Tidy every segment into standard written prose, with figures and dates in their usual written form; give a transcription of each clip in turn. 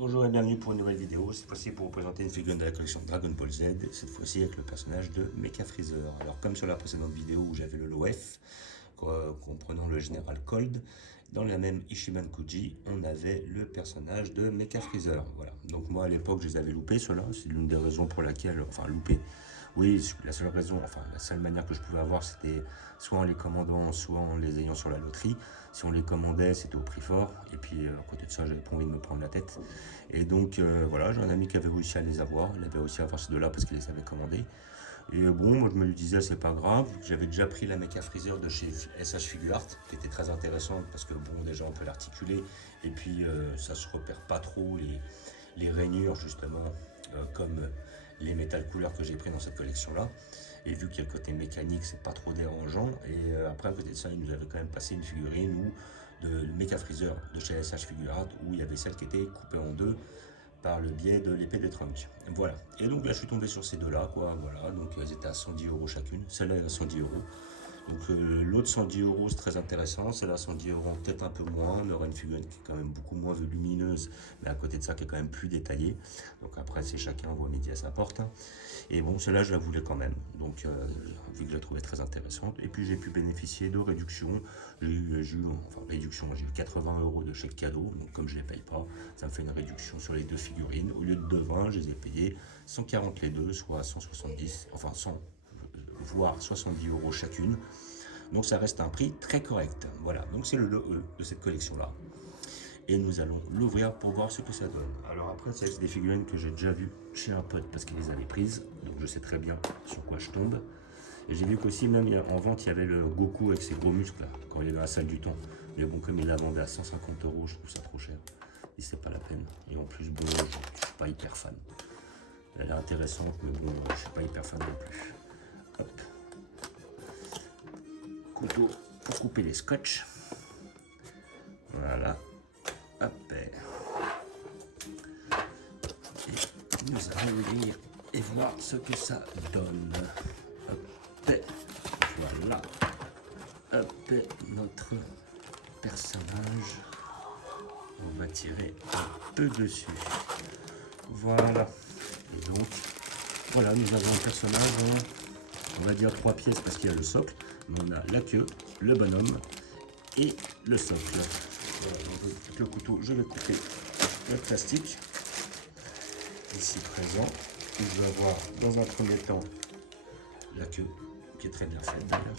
Bonjour et bienvenue pour une nouvelle vidéo, cette fois-ci pour vous présenter une figurine de la collection Dragon Ball Z, cette fois-ci avec le personnage de Mecha Freezer. Alors comme sur la précédente vidéo où j'avais le LOF, comprenant le général Cold, dans la même Ishiman Kuji, on avait le personnage de Mecha Freezer. Voilà. Donc moi à l'époque je les avais loupés ceux-là, c'est l'une des raisons pour laquelle, enfin loupés, oui, la seule raison, enfin la seule manière que je pouvais avoir c'était soit en les commandant, soit en les ayant sur la loterie. Si on les commandait, c'était au prix fort. Et puis à côté de ça, j'avais pas envie de me prendre la tête. Et donc voilà, j'ai un ami qui avait réussi à les avoir. Il avait réussi à avoir ces deux-là parce qu'il les avait commandés. Et bon, moi je me disais, c'est pas grave. J'avais déjà pris la Mecha Freezer de chez SH Figuart, qui était très intéressante parce que bon, déjà on peut l'articuler. Et puis ça se repère pas trop les rainures, justement, comme les métal couleurs que j'ai pris dans cette collection-là. Et vu qu'il y a le côté mécanique, c'est pas trop dérangeant. Et après, à côté de ça, il nous avait quand même passé une figurine de Mecha Freezer de chez SH Figuart, où il y avait celle qui était coupée en deux par le biais de l'épée des Trunks. Voilà. Et donc là, je suis tombé sur ces deux-là, quoi. Voilà. Donc elles étaient à 110 € chacune. Celle-là est à 110 €. Donc l'autre 110 €, c'est très intéressant. Celle-là 110 € peut-être un peu moins. On aura une figurine qui est quand même beaucoup moins volumineuse, mais à côté de ça qui est quand même plus détaillée. Donc après c'est chacun voit midi à sa porte. Et bon, celle-là je la voulais quand même. Donc vu que je la trouvais très intéressante. Et puis j'ai pu bénéficier de réductions. J'ai eu, enfin réduction, j'ai eu 80 € de chèque cadeau. Donc comme je ne les paye pas, ça me fait une réduction sur les deux figurines. Au lieu de 2,20, je les ai payées 140 les deux, soit 170, enfin 100 voire 70 € chacune. Donc ça reste un prix très correct. Voilà, donc c'est le lot E de cette collection-là. Et nous allons l'ouvrir pour voir ce que ça donne. Alors après, c'est des figurines que j'ai déjà vues chez un pote parce qu'il les avait prises. Donc je sais très bien sur quoi je tombe. Et j'ai vu qu'aussi, même en vente, il y avait le Goku avec ses gros muscles, là, quand il est dans la salle du temps. Mais bon, comme il l'a vendu à 150 €, je trouve ça trop cher. Et c'est pas la peine. Et en plus, bon, je suis pas hyper fan. Elle est intéressante, mais bon, je suis pas hyper fan non plus. Hop. Couteau pour couper les scotch. Voilà. Hop. Et nous allons ouvrir et voir ce que ça donne. Hop. Voilà. Hop. Notre personnage. On va tirer un peu dessus. Voilà. Et donc, voilà, nous avons un personnage, on va dire 3 pièces parce qu'il y a le socle. Mais on a la queue, le bonhomme et le socle. Voilà, donc avec le couteau, je vais couper le plastique ici présent. Je vais avoir dans un premier temps la queue qui est très bien faite d'ailleurs.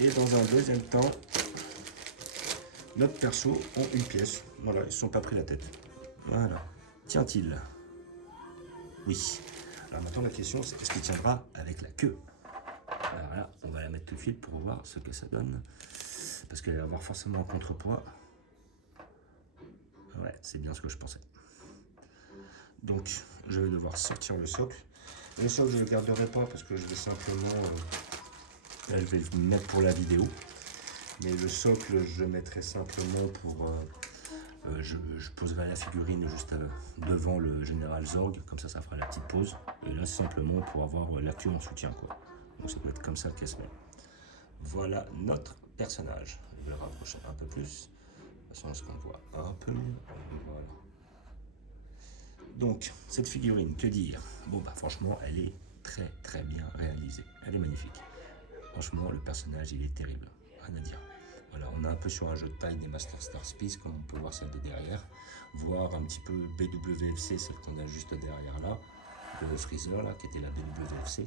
Et dans un deuxième temps, notre perso ont une pièce. Voilà, ils ne se sont pas pris la tête. Voilà. Tient-il? Oui. Alors maintenant la question c'est est-ce qu'il tiendra avec la queue? Alors là, on va la mettre tout de suite pour voir ce que ça donne. Parce qu'elle va avoir forcément un contrepoids. Ouais, c'est bien ce que je pensais. Donc, je vais devoir sortir le socle. Le socle, je ne le garderai pas parce que je vais simplement... là, je vais le mettre pour la vidéo. Mais le socle, je le mettrai simplement pour... je poserai la figurine juste devant le général Zorg. Comme ça fera la petite pause. Et là, simplement pour avoir la queue en soutien, quoi. Donc, ça doit être comme ça qu'elle se met. Voilà notre personnage. Je vais le rapprocher un peu plus. De toute façon, est-ce qu'on le voit un peu mieux? Voilà. Donc, cette figurine, que dire? Bon, bah franchement, elle est très bien réalisée. Elle est magnifique. Franchement, le personnage, il est terrible. Rien à dire. Voilà, on est un peu sur un jeu de taille des Master Star Space, comme on peut voir celle de derrière. Voir un petit peu BWFC, celle qu'on a juste derrière là. De Freezer, là, qui était la BWFC.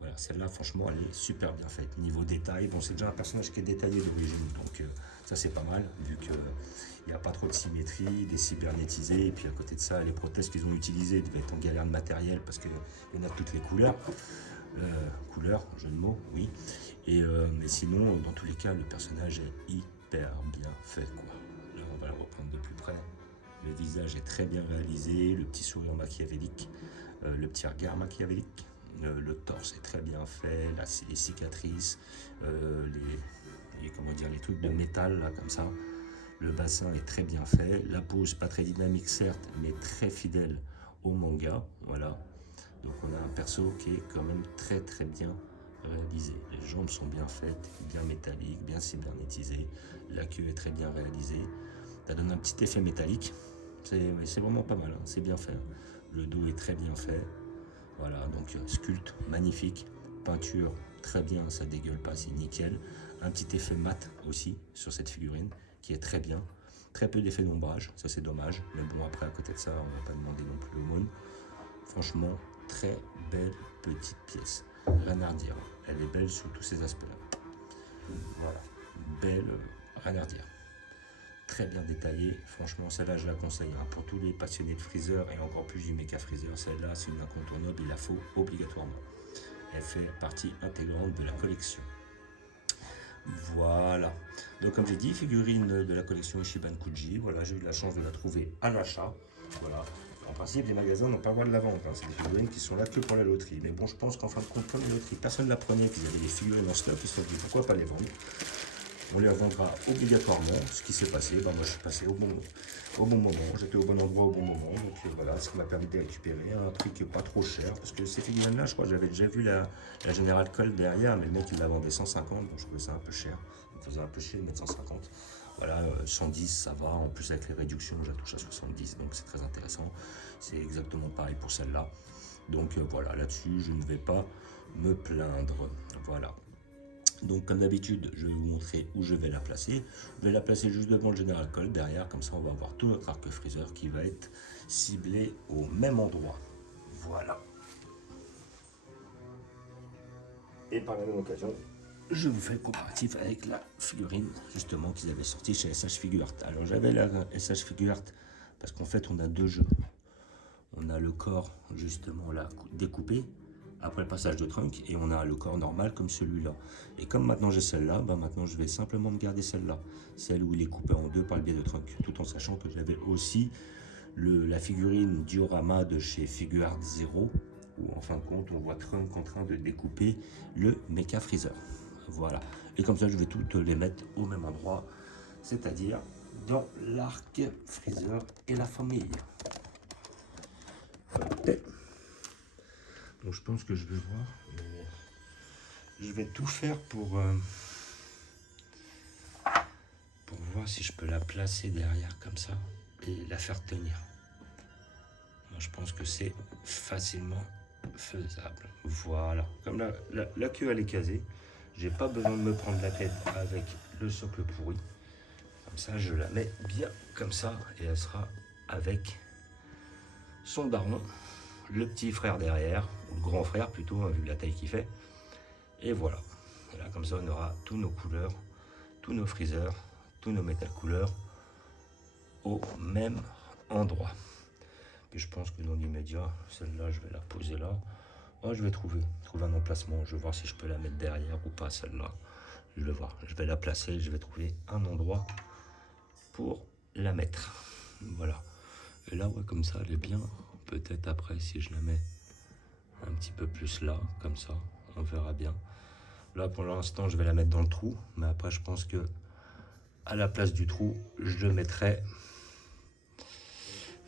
Voilà, celle-là, franchement, elle est super bien faite. Niveau détail, bon, c'est déjà un personnage qui est détaillé d'origine, donc ça, c'est pas mal, vu qu'il n'y a pas trop de symétrie, des cybernétisés, et puis à côté de ça, les prothèses qu'ils ont utilisées devaient être en galère de matériel, parce qu'il y en a de toutes les couleurs. Couleurs, jeu de mots, oui. Et, mais sinon, dans tous les cas, le personnage est hyper bien fait, quoi. Là, on va le reprendre de plus près. Le visage est très bien réalisé, le petit sourire machiavélique, le petit regard machiavélique. Le torse est très bien fait, là, les cicatrices, comment dire, les trucs de métal là comme ça. Le bassin est très bien fait, la pose pas très dynamique certes, mais très fidèle au manga, voilà. Donc on a un perso qui est quand même très bien réalisé. Les jambes sont bien faites, bien métalliques, bien cybernétisées. La queue est très bien réalisée. Ça donne un petit effet métallique. C'est vraiment pas mal, hein. C'est bien fait. Le dos est très bien fait. Voilà, donc sculpte magnifique, peinture très bien, ça dégueule pas, c'est nickel. Un petit effet mat aussi sur cette figurine qui est très bien. Très peu d'effet d'ombrage, ça c'est dommage. Mais bon, après à côté de ça, on va pas demander non plus l'aumône. Franchement, très belle petite pièce. Rien à redire. Elle est belle sous tous ses aspects. Voilà, belle, rien à redire. Très bien détaillée. Franchement, celle-là, je la conseille. Hein. Pour tous les passionnés de freezer et encore plus du mecha freezer, celle-là, c'est une incontournable. Il la faut obligatoirement. Elle fait partie intégrante de la collection. Voilà. Donc, comme j'ai dit, figurine de la collection Ichiban Kuji. Voilà, j'ai eu la chance de la trouver à l'achat. Voilà. En principe, les magasins n'ont pas le droit de la vendre. Hein. C'est des figurines qui sont là que pour la loterie. Mais bon, je pense qu'en fin de compte, comme la loterie, personne ne la prenait, qu'ils avaient des figurines en stock, ils se sont dit pourquoi pas les vendre. On les vendra obligatoirement. Ce qui s'est passé, ben moi je suis passé au bon moment, j'étais au bon endroit au bon moment. Donc voilà, ce qui m'a permis de les récupérer à un prix qui n'est pas trop cher. Parce que ces figurines-là, je crois que j'avais déjà vu la General Colt derrière, mais le mec il la vendait 150, donc je trouvais ça un peu cher. Il me faisait un peu chier de mettre 150. Voilà, 110 ça va, en plus avec les réductions, je la touche à 70, donc c'est très intéressant. C'est exactement pareil pour celle-là. Donc voilà, là-dessus, je ne vais pas me plaindre. Voilà. Donc comme d'habitude, je vais vous montrer où je vais la placer. Je vais la placer juste devant le General Colt, derrière, comme ça on va avoir tout notre arc freezer qui va être ciblé au même endroit. Voilà. Et par la même occasion, je vous fais le comparatif avec la figurine justement qu'ils avaient sorti chez SH Figuart. Alors j'avais la SH Figuart parce qu'en fait on a deux jeux. On a le corps justement là découpé après le passage de trunk et on a le corps normal comme celui-là. Et comme maintenant j'ai celle-là, ben maintenant je vais simplement me garder celle-là, celle où il est coupé en deux par le biais de trunk, tout en sachant que j'avais aussi la figurine diorama de chez Figuart Zero où en fin de compte on voit Trunk en train de découper le Mecha Freezer. Voilà, et comme ça je vais toutes les mettre au même endroit, c'est-à-dire dans l'arc Freezer et la famille. Donc je pense que je vais voir. Je vais tout faire pour voir si je peux la placer derrière comme ça et la faire tenir. Moi je pense que c'est facilement faisable. Voilà. Comme la queue elle est casée, j'ai pas besoin de me prendre la tête avec le socle pourri. Comme ça je la mets bien comme ça et elle sera avec son daron, le petit frère derrière, ou le grand frère plutôt, hein, vu la taille qu'il fait. Et voilà. Et là, comme ça, on aura tous nos couleurs, tous nos freezers, tous nos métal couleurs au même endroit. Puis je pense que dans l'immédiat, celle-là, je vais la poser là. Oh, je vais trouver un emplacement. Je vais voir si je peux la mettre derrière ou pas, celle-là. Je vais voir. Je vais la placer. Je vais trouver un endroit pour la mettre. Voilà. Et là, ouais, comme ça, elle est bien. Peut-être après, si je la mets un petit peu plus là, comme ça, on verra bien. Là, pour l'instant, je vais la mettre dans le trou. Mais après, je pense que à la place du trou, je mettrai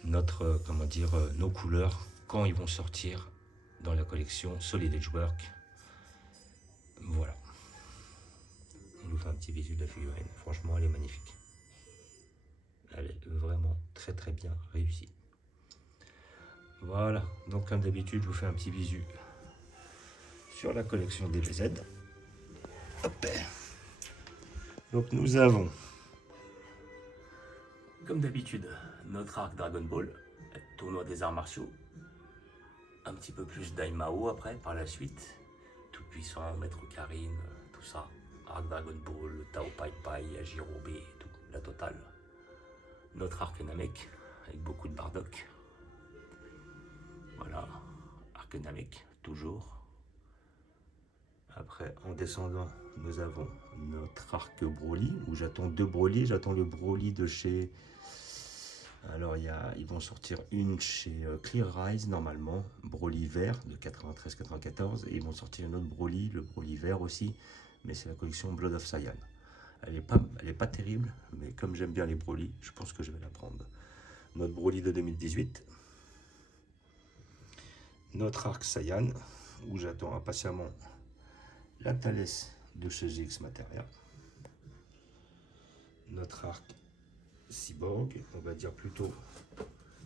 notre, comment dire, nos couleurs quand ils vont sortir dans la collection Solid Edgework. Voilà. On nous fait un petit visu de la figurine. Franchement, elle est magnifique. Elle est vraiment très très bien réussie. Voilà. Donc, comme d'habitude, je vous fais un petit visu sur la collection DBZ. Hop. Donc, nous avons, comme d'habitude, notre arc Dragon Ball, tournoi des arts martiaux. Un petit peu plus d'Aimao après, par la suite. Tout puissant, Maître Karine, tout ça. Arc Dragon Ball, Tao Pai Pai, Yajirobe, tout, la totale. Notre arc Namek, avec beaucoup de Bardock. Voilà, arc Namek, toujours. Après, en descendant, nous avons notre arc Broly, où j'attends deux Broly. J'attends le Broly de chez... Alors, ils vont sortir une chez Clear Rise, normalement, Broly vert de 93-94, et ils vont sortir une autre Broly, le Broly vert aussi, mais c'est la collection Blood of Saiyan. Elle est pas terrible, mais comme j'aime bien les Broly, je pense que je vais la prendre. Notre Broly de 2018. Notre arc Saiyan, où j'attends impatiemment la Thalès de chez GX Materia. Notre arc Cyborg, on va dire plutôt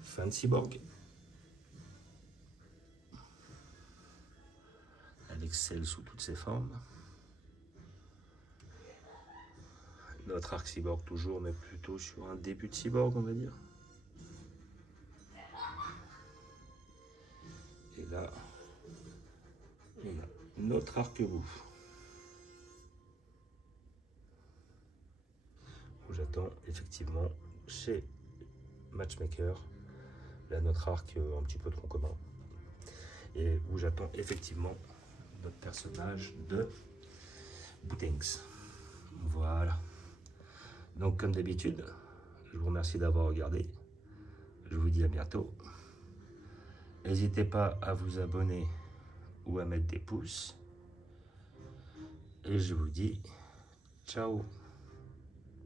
Fancyborg. Elle excelle sous toutes ses formes. Notre arc cyborg toujours, mais plutôt sur un début de cyborg, on va dire. Et là, on a notre arc-bout. Où j'attends effectivement chez Matchmaker, là notre arc un petit peu tronc commun. Et où j'attends effectivement notre personnage de Bootanks. Voilà. Donc comme d'habitude, je vous remercie d'avoir regardé. Je vous dis à bientôt. N'hésitez pas à vous abonner ou à mettre des pouces. Et je vous dis ciao.